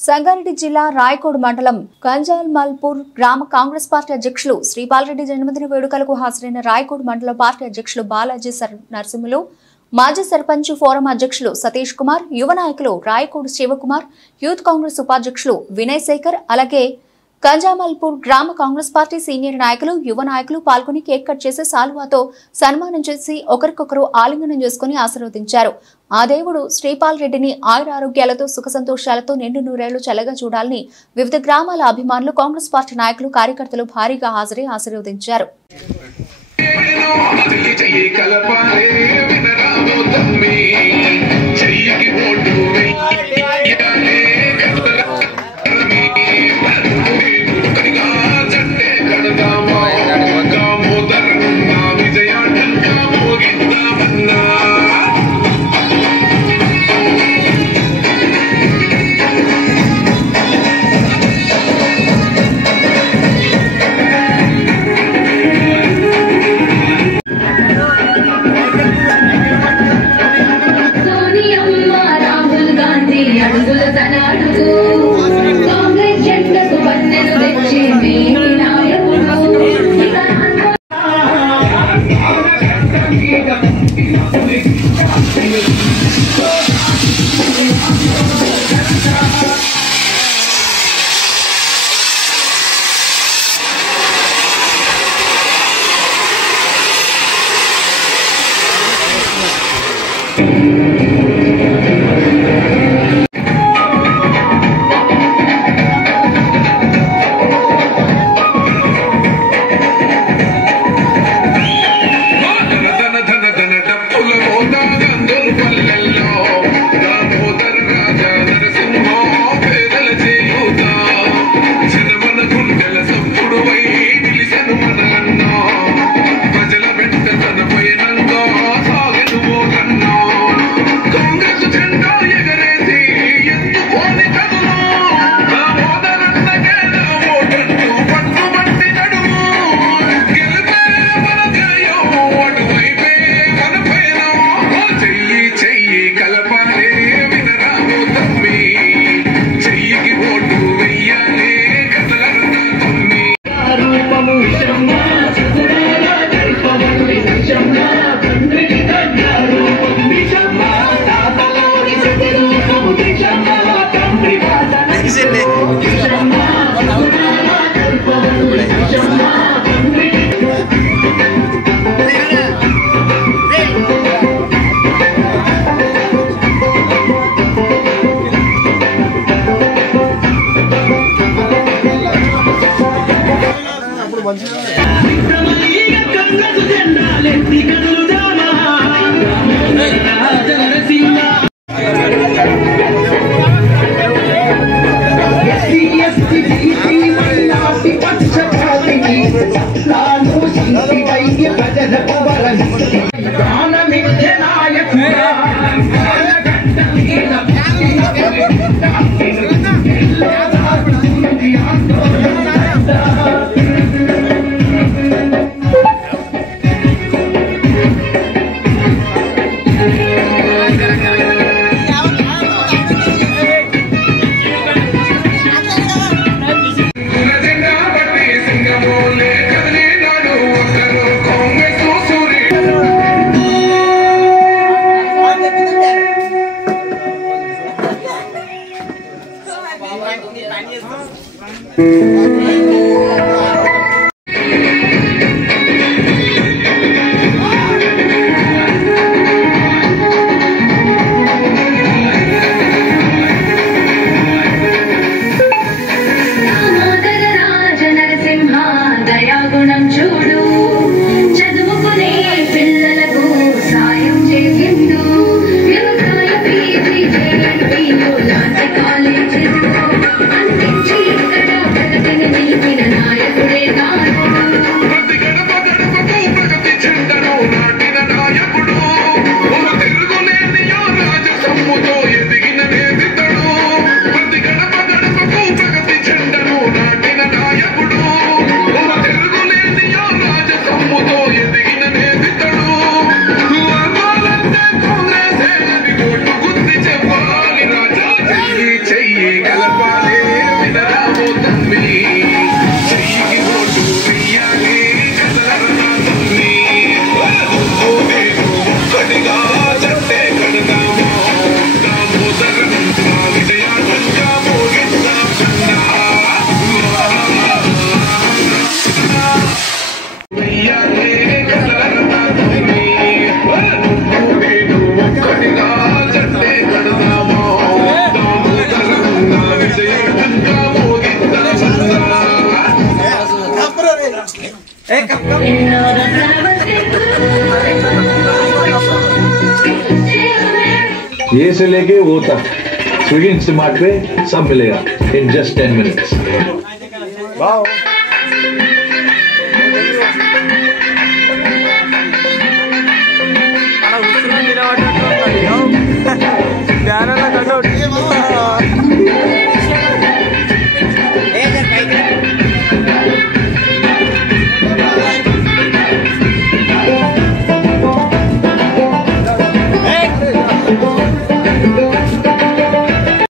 సంగారెడ్డి జిల్లా రాయకోడ్ మండలం కంజాల్మల్పూర్ గ్రామ కాంగ్రెస్ పార్టీ అధ్యక్షులు శ్రీపాల్రెడ్డి జన్మదిన వేడుకలకు హాజరైన రాయకోడ్ మండల పార్టీ అధ్యక్షులు బాలాజీ నరసింహులు, మాజీ సర్పంచ్ ఫోరం అధ్యక్షులు సతీష్ కుమార్, యువ నాయకులు రాయకోడ్ శివకుమార్, యూత్ కాంగ్రెస్ ఉపాధ్యక్షులు వినయ్ శేఖర్, అలాగే కంజామల్పూర్ గ్రామ కాంగ్రెస్ పార్టీ సీనియర్ నాయకులు, యువ నాయకులు పాల్గొని కేక్ కట్ చేసి సాల్వాతో సన్మానం చేసి ఒకరికొకరు ఆలింగనం చేసుకుని ఆశీర్వదించారు. ఆ దేవుడు శ్రీపాల్ రెడ్డిని ఆయురారోగ్యాలతో సుఖ సంతోషాలతో నిండు నూరేళ్లు చల్లగా చూడాలని వివిధ గ్రామాల అభిమానులు, కాంగ్రెస్ పార్టీ నాయకులు, కార్యకర్తలు భారీగా హాజరై ఆశీర్వదించారు. Nayak ये से लेके वो तक स्विगी इंस्टामार्ट पे सब मिलेगा इन जस्ट 10 minutes।